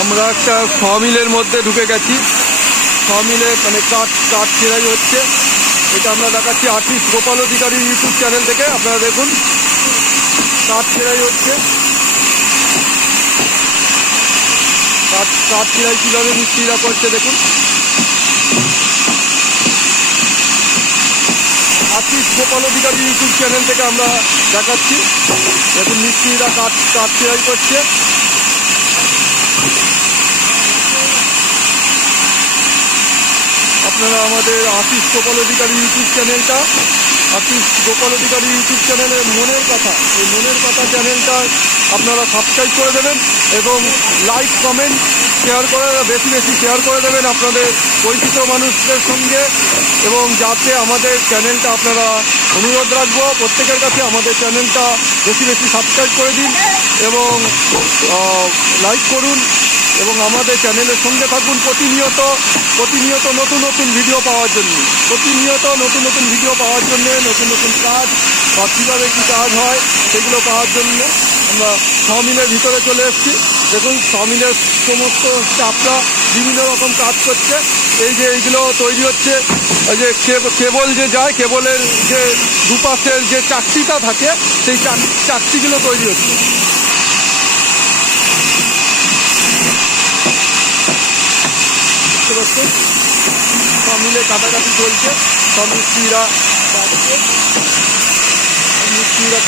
আমরা একটা সমিলের মধ্যে ঢুকে গেছি। সমিলে মানে কাঠ ছেড়াই হচ্ছে। এটা আমরা দেখাচ্ছি আর্টিস্ট গোপাল অধিকারী ইউটিউব চ্যানেল থেকে। আপনারা দেখুন কাঠ ছেড়াই হচ্ছে। কাঠ ছেড়াই কীভাবে মিস্ত্রিরা করছে দেখুন। আর্টিস্ট গোপাল অধিকারী ইউটিউব চ্যানেল থেকে আমরা দেখাচ্ছি। দেখুন মিস্ত্রিরা কাঠ ছেড়াই করছে। আপনারা আমাদের আর্টিস্ট গোপাল অধিকারী ইউটিউব চ্যানেলটা, আর্টিস্ট গোপাল অধিকারী ইউটিউব চ্যানেলের মনের কথা, এই মনের কথা চ্যানেলটা আপনারা সাবস্ক্রাইব করে দেবেন এবং লাইক কমেন্ট শেয়ার করে বেশি শেয়ার করে দেবেন আপনাদের পরিচিত মানুষদের সঙ্গে। এবং যাতে আমাদের চ্যানেলটা আপনারা অনুরোধ রাখবো প্রত্যেকের কাছে আমাদের চ্যানেলটা বেশি সাবস্ক্রাইব করে দিন এবং লাইক করুন এবং আমাদের চ্যানেলের সঙ্গে থাকুন প্রতিনিয়ত নতুন ভিডিও পাওয়ার জন্য। নতুন কাজ বা কীভাবে কী কাজ হয় সেগুলো পাওয়ার জন্য আমরা সমিলের ভিতরে চলে এসেছি। দেখুন সমিলের সমস্ত স্টাফরা বিভিন্ন রকম কাজ করছে। এই যে এইগুলো তৈরি হচ্ছে, এই যে কেবল যে যায়, কেবলের যে দুপাশের যে চাকতিটা থাকে সেই চাকতিগুলো তৈরি হচ্ছে। সমিলে কাটাকাটি চলছে। সব মিস্ত্রিরা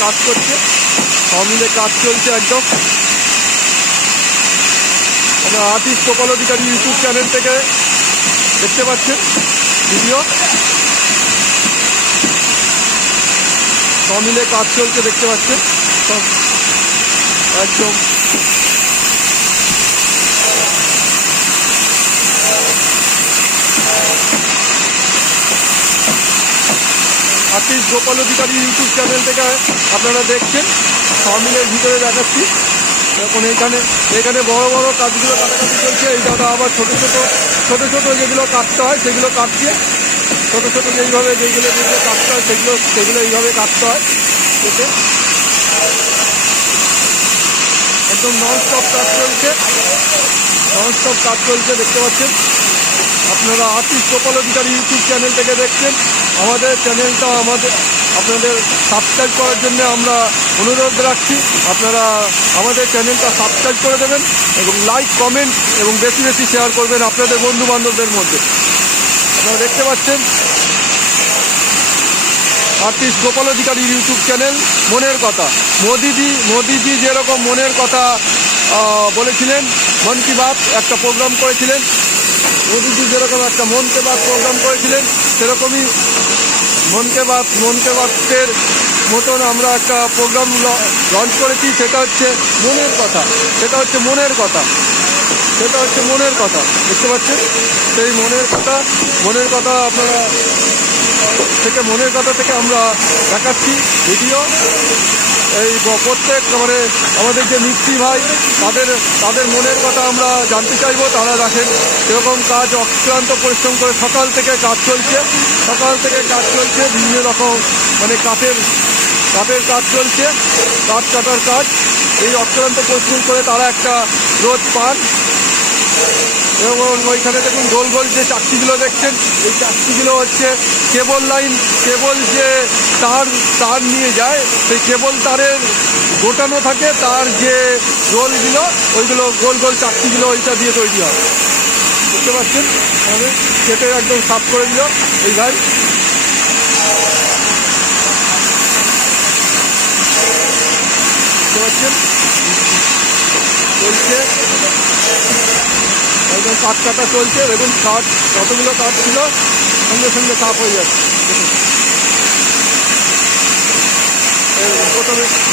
কাজ করছে। সমিলে কাজ চলছে একদম। আমরা আর্টিস্ট গোপাল অধিকারী ইউটিউব চ্যানেল থেকে দেখতে পাচ্ছেন ভিডিও। সমিলে কাজ চলছে দেখতে পাচ্ছেন সব একদম। আর্টিস্ট গোপাল অধিকারী ইউটিউব চ্যানেল থেকে আপনারা দেখছেন। সমিলের ভিতরে দেখাচ্ছি। এখন এখানে বড় বড় কাজগুলো কাটাকাটি চলছে। এই দাদা আবার ছোট ছোট যেগুলো কাটতে হয় সেগুলো কাটছে। ছোট যেগুলো কাটতে হয় সেগুলো এইভাবে কাটতে হয়। এতে একদম ননস্টপ কাজ চলছে দেখতে পাচ্ছেন। আপনারা আর্টিস্ট গোপাল অধিকারী ইউটিউব চ্যানেল থেকে দেখছেন। আমাদের চ্যানেলটা আপনাদের সাবস্ক্রাইব করার জন্য আমরা অনুরোধ রাখছি। আপনারা আমাদের চ্যানেলটা সাবস্ক্রাইব করে দেবেন এবং লাইক কমেন্ট এবং বেশি শেয়ার করবেন আপনাদের বন্ধুবান্ধবদের মধ্যে। আপনারা দেখতে পাচ্ছেন আর্টিস্ট গোপাল অধিকারী ইউটিউব চ্যানেল মনের কথা। মোদিজি যেরকম মনের কথা বলেছিলেন, মন কি বাত একটা প্রোগ্রাম করেছিলেন, মোদিজি যেরকম একটা মন কে বাত প্রোগ্রাম করেছিলেন সেরকমই মন কে বাতের মতন আমরা একটা প্রোগ্রাম লঞ্চ করেছি। সেটা হচ্ছে মনের কথা। দেখতে পাচ্ছেন সেই মনের কথা আপনারা মনের কথা থেকে আমরা দেখাচ্ছি ভিডিও। এই প্রত্যেক মানে আমাদের যে মিস্ত্রি ভাই তাদের মনের কথা আমরা জানতে চাইবো। তারা দেখেন এরকম কাজ অক্লান্ত পরিশ্রম করে সকাল থেকে কাজ চলছে। বিভিন্ন রকম মানে কাঠের কাজ চলছে, কাঠ কাটার কাজ। এই অক্লান্ত পরিশ্রম করে তারা একটা রোদ পান। এবং ওইখানে দেখুন গোল যে চাকতিগুলো দেখছেন, এই চাকতিগুলো হচ্ছে কেবল লাইন, কেবল যে তার নিয়ে যায় সেই কেবল তারের গোটানো থাকে। তার যে রোলগুলো ওইগুলো গোল চাকতিগুলো ওইটা দিয়ে তৈরি হয়। বুঝতে পারছেন? আমাদের কেটে একদম সাফ করে দিল এই ভাই। বুঝতে পারছেন চলছে একদম কাঠ কাটা চলছে। দেখুন কাঠ কতগুলো কাঠ ছিল সঙ্গে সাফ হয়ে যাচ্ছে।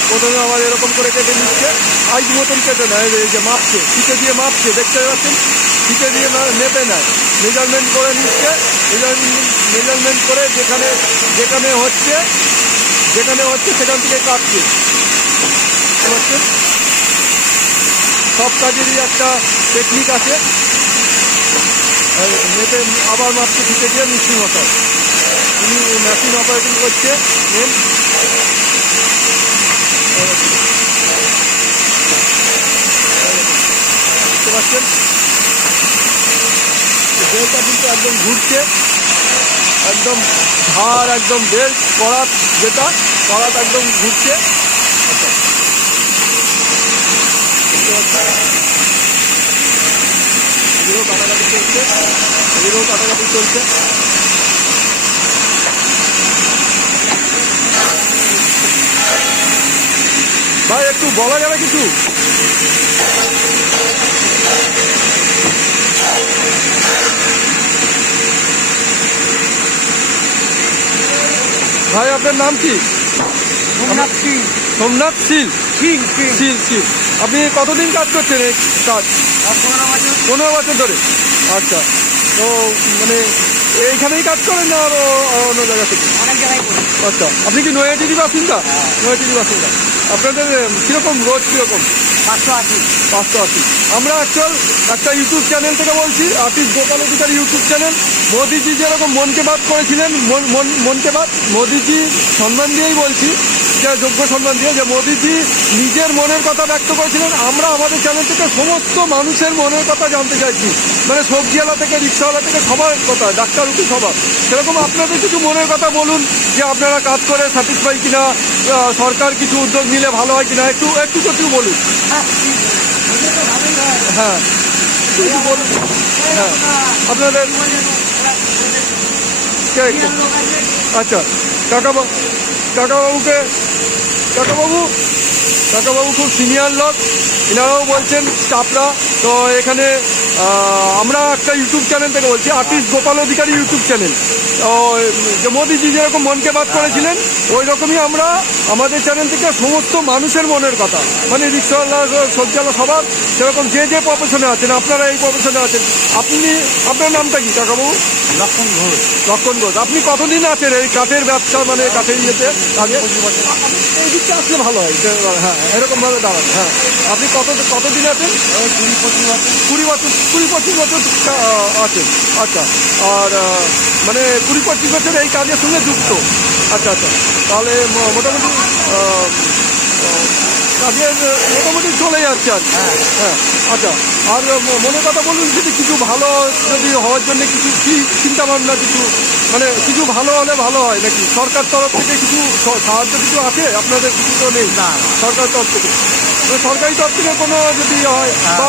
প্রথমে আবার এরকম করে কেটে নিচ্ছে, আইজ মতন কেটে নেয়। এই যে মাপছে, ফিতে দিয়ে মাপছে, দেখতে পাচ্ছেন ফিতে দিয়ে মেপে নেয়, মেজারমেন্ট করে নিচ্ছে। মেজারমেন্ট করে যেখানে হচ্ছে সেখান থেকে কাটছে। বুঝতে পারছেন? সব কাজেরই একটা টেকনিক আছে। মেপে আবার মাপছে ফিতে দিয়ে মিস্ত্রি মশাই, উনি মেশিন অপারেটিং করছে মেন। বুঝতে পাচ্ছেন বেলটা কিন্তু একদম ঘুরছে, একদম ধার, একদম বেল করাত, যেটা করাত একদম ঘুরছে। আচ্ছা, এদিকেও কাটাকাটি চলছে, এদিকেও কাটাকাটি চলছে। ভাই একটু বলা যাবে কিছু? ভাই আপনার নাম কি? সোমনাথ সিং। সোমনাথ শীল। সিং সিং। শীল শীল। আপনি কতদিন কাজ করছেন এই কাজ? 15 বছর। 15 বছর ধরে। আচ্ছা, তো মানে এইখানেই কাজ করেন না আরো অন্য জায়গা থেকে? অনেক জায়গায় করি। আচ্ছা, আপনি কি নয়াটির বাসিন্দা? নয়াটির বাসিন্দা। আপনাদের কীরকম রোজ কীরকম? 580। 580। আমরা অ্যাকচুয়াল একটা ইউটিউব চ্যানেল থেকে বলছি, আর্টিস্ট গোপাল অধিকারী ইউটিউব চ্যানেল। মোদিজি যেরকম মনকে বাত করেছিলেন, মনকে বাত মোদিজি সম্মান দিয়েই বলছি, যে যোগ্য সম্মান দিয়ে, যে মোদিজি নিজের মনের কথা ব্যক্ত করেছিলেন। আমরা আমাদের চ্যানেল থেকে সমস্ত মানুষের মনের কথা জানতে চাইছি, মানে সবজিওয়ালা থেকে রিক্সাওয়ালা থেকে সবার কথা, ডাক্তার উঠি সবার। সেরকম আপনাদের কিছু মনের কথা বলুন, যে আপনারা কাজ করে স্যাটিসফাই কিনা, সরকার কিছু উদ্যোগ নিলে ভালো হয় কিনা, একটু একটু বলুন। হ্যাঁ, একটু বলুন। হ্যাঁ, আপনাদের আচ্ছা, কাকাবাবু খুব সিনিয়র লোক, এনারাও বলছেন স্টাফরা। তো এখানে আমরা একটা ইউটিউব চ্যানেল থেকে বলছি, আর্টিস্ট গোপাল অধিকারী ইউটিউব চ্যানেল। তো যে মোদিজি যেরকম মনকে বাত করেছিলেন, ওই রকমই আমরা আমাদের চ্যানেল থেকে সমস্ত মানুষের মনের কথা, মানে রিক্সাওয়ালা, সবজিওয়ালা, সবার, সেরকম যে যে প্রফেশনে আছেন, আপনারা এই প্রফেশনে আছেন। আপনার নামটা কি কাকাবাবু? লক্ষণ ঘোষ। লক্ষণ ঘোষ। আপনি কতদিন আছেন এই কাঠের ব্যবসা, মানে কাঠের ইয়েতে আগে? এই দিকটা আসলে ভালো হয়। হ্যাঁ, এরকমভাবে দাঁড়ান। হ্যাঁ, আপনি কতদিন আছেন? 20-25 বছর আছেন। আচ্ছা, আর মানে 20-25 বছর এই কাজের সঙ্গে যুক্ত। আচ্ছা আচ্ছা, তাহলে মোটামুটি কাজের মোটামুটি চলে যাচ্ছে আর কি। হ্যাঁ, আচ্ছা, আর মনের কথা বলুন, যদি কিছু ভালো, যদি হওয়ার জন্য কিছু কি চিন্তা ভাবনা, কিছু মানে কিছু ভালো হলে ভালো হয় নাকি? সরকার তরফ থেকে কিছু সাহায্য কিছু আছে আপনাদের? কিছু তো নেই না, সরকার তরফ থেকে। সরকারি তরফ থেকে কোনো যদি হয়, বা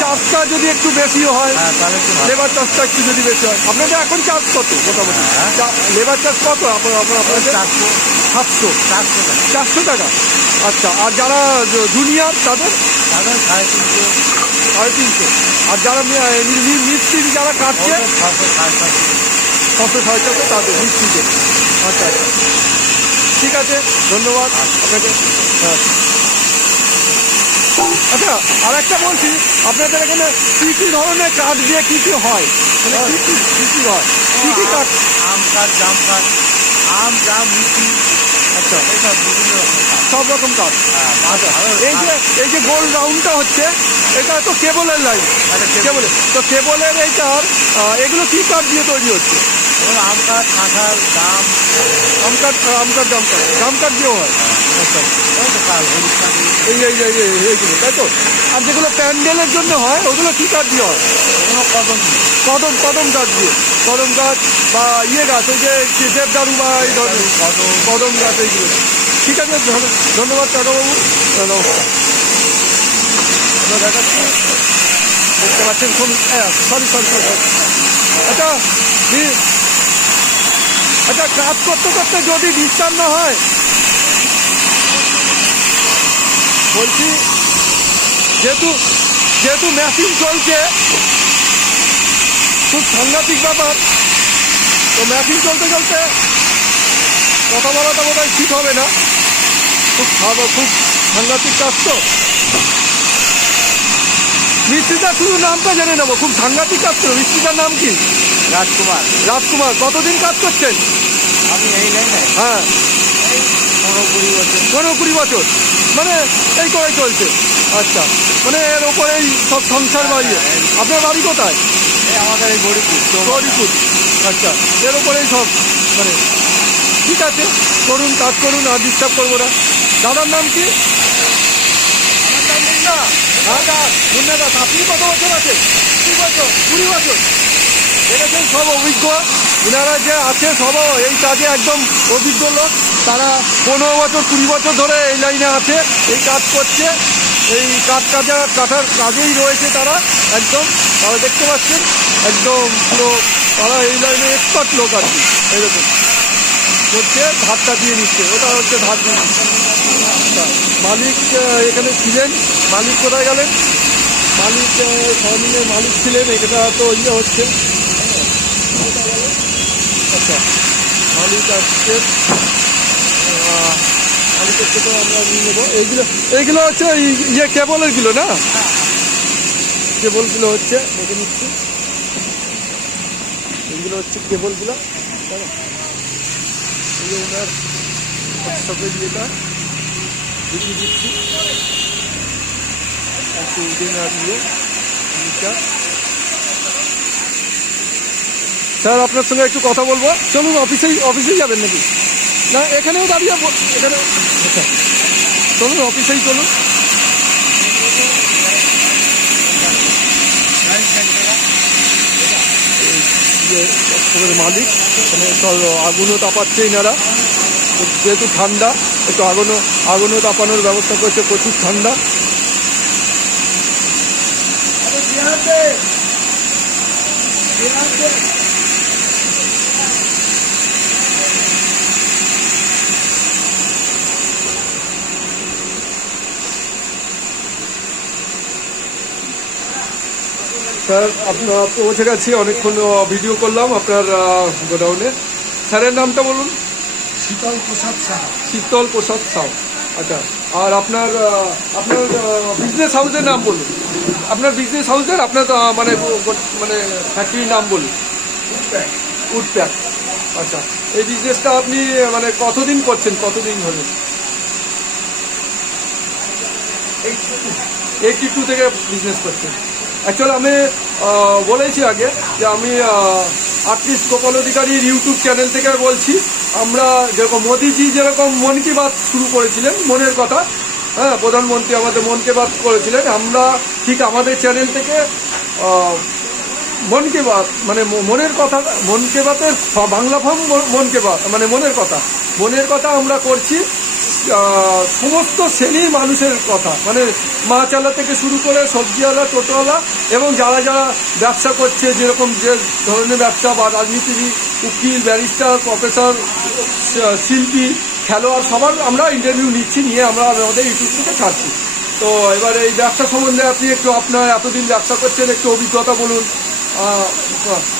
চার্জটা যদি একটু বেশি হয়, লেবার চার্জটা একটু যদি বেশি হয়। আপনাদের এখন চার্জ কত মোটামুটি? লেবার চার্জ কত আপনাদের? 400 টাকা। আচ্ছা, আর যারা জুনিয়র তাদের? 350। আর যারা মিস্ত্রি যারা কাটছে? 600-450 তাদের মিস্ত্রিতে। আচ্ছা আচ্ছা, ঠিক আছে, ধন্যবাদ আপনাকে। হ্যাঁ, আচ্ছা, আর একটা বলছি, আপনাদের এখানে কী কী ধরনের কাঠ দিয়ে কী কী হয়, মানে কী কী হয়, কী কী কাঠ? আম কাঠ, জাম কাঠ, আম, জাম, লিচি। আচ্ছা, এইসব বিভিন্ন রকম কাঠ। সব রকম কাঠ। আচ্ছা, এই যে গোল রাউন্ডটা হচ্ছে, এটা তো কেবলের লাইন। কেবলের, তো কেবলের এইটার এগুলো কী কাঠ দিয়ে তৈরি হচ্ছে? আম কাঠ, কাঁঠাল, জাম। জাম কাঠ দিয়েও হয়। আচ্ছা, এইগুলো তাই তো। আর যেগুলো প্যান্ডেলের জন্য হয়, ওগুলো কী কাঠ দিয়ে হয়? কদম কাঠ দিয়ে। কদম গাছ বা ইয়ে গাছ, ওই যে দেবদারু বা এই ধরনের কদম গাছ, এইগুলো। ঠিক আছে, ধন্যবাদ কাকাবাবু, নমস্কার। আমরা দেখাচ্ছি, দেখতে পাচ্ছেন, সরি। আচ্ছা, আচ্ছা, কাজ করতে করতে যদি ডিস্টার্ব না হয়, বলছি, যেহেতু মেশিন চলছে, খুব সাংঘাতিক ব্যাপার। তো মেশিন চলতে কথা বলাটা বোধ হয় ঠিক হবে না। খুব সাংঘাতিক কাজ তো। মিস্ত্রিটার শুধু নামটা জেনে নেবো, খুব সাংঘাতিক কাজ তো। মিস্ত্রিটার নাম কি? রাজকুমার। কতদিন কাজ করছেন? আমি এই লাইনে হ্যাঁ, 15-20 বছর। মানে এই করে চলছে। আচ্ছা, মানে এর ওপরেই সব সংসার বাড়িয়ে। আপনার বাড়ি কোথায়? আমাদের এই গরিপুর। আচ্ছা, এর ওপরেই সব, মানে ঠিক আছে, কাজ করুন, আর ডিস্টার্ব করবো না। দাদার নাম কি? আমার নাম আচ্ছা মুন্না দাস, আপনি কত বছর আছে? 20 বছর, 20 বছর। দেখেছেন, সব অভিজ্ঞ এনারা যে আছে, সব এই কাজে একদম অভিজ্ঞ লোক। তারা 15 বছর 20 বছর ধরে এই লাইনে আছে, এই কাজ করছে, এই কাটার কাজেই রয়েছে তারা একদম। তারা দেখতে পাচ্ছেন একদম পুরো তারা এই লাইনে এক্সপার্ট লোক আর কি। এইরকম করছে, ধারটা দিয়ে নিচ্ছে, ওটা হচ্ছে ধার দিয়ে নিচ্ছে। আচ্ছা, মালিক এখানে ছিলেন, মালিক কোথায় গেলেন? মালিক সরমিনের মালিক ছিলেন, এটা তো ইয়ে হচ্ছে। আচ্ছা, মালিক আসছে, মালিকের থেকে আমরা নিয়ে নেবো। এইগুলো হচ্ছে ইয়ে কেবলেরগুলো না, কেবলগুলো হচ্ছে দেখে নিচ্ছি। এইগুলো হচ্ছে কেবলগুলো, এই যে ওনার হোয়াটসঅ্যাপের ইয়েটা দেখিয়ে দিচ্ছি। একটু উঠে আর নিয়ে স্যার, আপনার সঙ্গে একটু কথা বলবো। চলুন, অফিসেই যাবেন নাকি? না, এখানেও দাঁড়িয়ে এখানে। আচ্ছা, চলুন অফিসেই চলুন। মালিক এখানে সব আগুনও তাপাচ্ছে এনারা, যেহেতু ঠান্ডা, একটু আগুনও তাপানোর ব্যবস্থা করছে, প্রচুর ঠান্ডা। স্যার, আপনার পৌঁছে গেছি, অনেকক্ষণ ভিডিও করলাম আপনার গোডাউনে। স্যারের নামটা বলুন। শীতল প্রসাদ সাহা। শীতল প্রসাদ সাউ। আচ্ছা, আর আপনার বিজনেস হাউসের নাম বলুন। আপনার বিজনেস হাউসের আপনার মানে ফ্যাক্টরির নাম বলুন। উডপ্যাক। আচ্ছা, এই বিজনেসটা আপনি মানে কতদিন করছেন, কতদিন ধরে? 82 থেকে বিজনেস করছেন। অ্যাকচুয়ালি আমি বলেছি আগে যে আমি আর্টিস্ট গোপাল অধিকারীর ইউটিউব চ্যানেল থেকে বলছি। আমরা যেরকম মোদিজি যেরকম মন কি বাত শুরু করেছিলেন, মনের কথা, হ্যাঁ, প্রধানমন্ত্রী আমাদের মন কি বাত করেছিলেন, আমরা ঠিক আমাদের চ্যানেল থেকে মন কি বাত মানে মনের কথা, মন কি বাতের বাংলা ফর্ম মন কি বাত মানে মনের কথা আমরা করছি। সমস্ত শ্রেণীর মানুষের কথা, মানে মা চালা থেকে শুরু করে সবজিওয়ালা, টোটোওয়ালা এবং যারা ব্যবসা করছে, যেরকম যে ধরনের ব্যবসা, বা রাজনীতিবিদ, উকিল, ব্যারিস্টার, প্রফেসর, শিল্পী, খেলোয়াড়, সবার আমরা ইন্টারভিউ নিচ্ছি, নিয়ে আমরা আমাদের ইউটিউব থেকে ছাড়ছি। তো এবার এই ব্যবসা সম্বন্ধে আপনি একটু, আপনার এতদিন ব্যবসা করছেন, একটু অভিজ্ঞতা বলুন।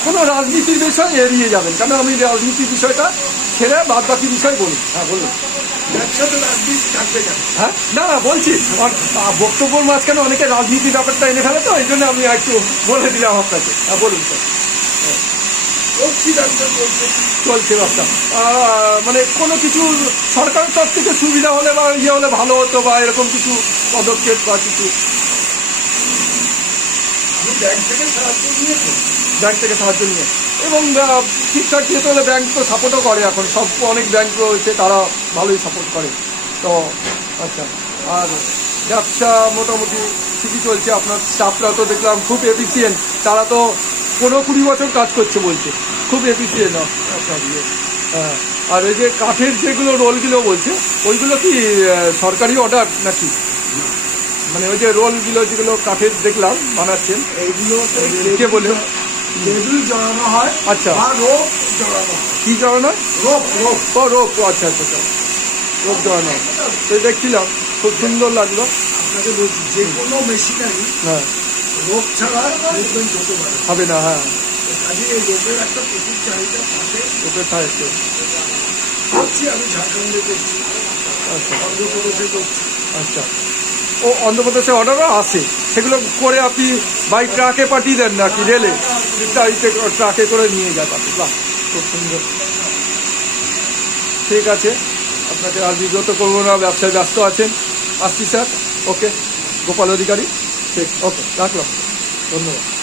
কোনো রাজনীতির বিষয় এড়িয়ে যাবেন, কারণ আমি রাজনীতির বিষয়টা ছেড়ে বাদ বাকি বিষয় বলুন। হ্যাঁ, বলুন। হ্যাঁ, না বলছি, বক্তব্যের মাঝখানে অনেকে রাজনীতির ব্যাপারটা এনে ফেলে, তো এই জন্য আমি একটু বলে দিলাম আপনাকে। হ্যাঁ, বলুন স্যার। চলছে ব্যবসা, মানে কোনো কিছু সরকারের তরফ থেকে সুবিধা হলে বা ইয়ে হলে ভালো হতো, বা এরকম কিছু পদক্ষেপ বা কিছু। ব্যাংক থেকে সাহায্য নিয়ে এবং ঠিকঠাক যেতে হলে ব্যাংক তো সাপোর্টও করে, এখন সব অনেক ব্যাংক রয়েছে, তারা ভালোই সাপোর্ট করে। তো আচ্ছা, আর ব্যবসা মোটামুটি ঠিকই চলছে। আপনার স্টাফরা তো দেখলাম খুব এফিসিয়েন্ট, তারা তো 15-20 বছর কাজ করছে বলছে, খুব এফিসিয়েন্ট আপনার ইয়ে। হ্যাঁ, আর এই যে কাঠের যেগুলো রোলগুলো বলছে, ওইগুলো কি সরকারি অর্ডার নাকি? মানে ওই যে রোলগুলো যেগুলো কাঠের দেখলাম বানাচ্ছেন, এইগুলো কে বলে? টেবিল জড়ানো হয়। আচ্ছা, রোপ জড়ানো। কি জড়ানো? রোপ। রোপ। আচ্ছা, রোপ জড়ানো। তো দেখছিলাম, খুব সুন্দর লাগলো। আপনাকে বলছি, যে কোনো মেশিনারি, হ্যাঁ, রোপ ছাড়া মুভমেন্ট হতে পারে হবে না। হ্যাঁ, কাজে এই রোপের একটা প্রচুর চাহিদা থাকে। রোপের সাহায্যে করছি আমি, ঝাড়খণ্ডে করছি, আচ্ছা, অন্ধ্রপ্রদেশে করছি। আচ্ছা, ও অন্ধ্রপ্রদেশে অর্ডারও আসে, সেগুলো করে আপনি বাই ট্রাকে পাঠিয়ে দেন নাকি রেলে? ট্রাকে করে নিয়ে যান আপনি। বাহ, খুব সুন্দর। ঠিক আছে, আপনাকে আর বিব্রত করবো না, ব্যবসায় ব্যস্ত আছেন। আসছি স্যার। ওকে, গোপাল অধিকারী। ঠিক, ওকে, রাখলাম। ধন্যবাদ।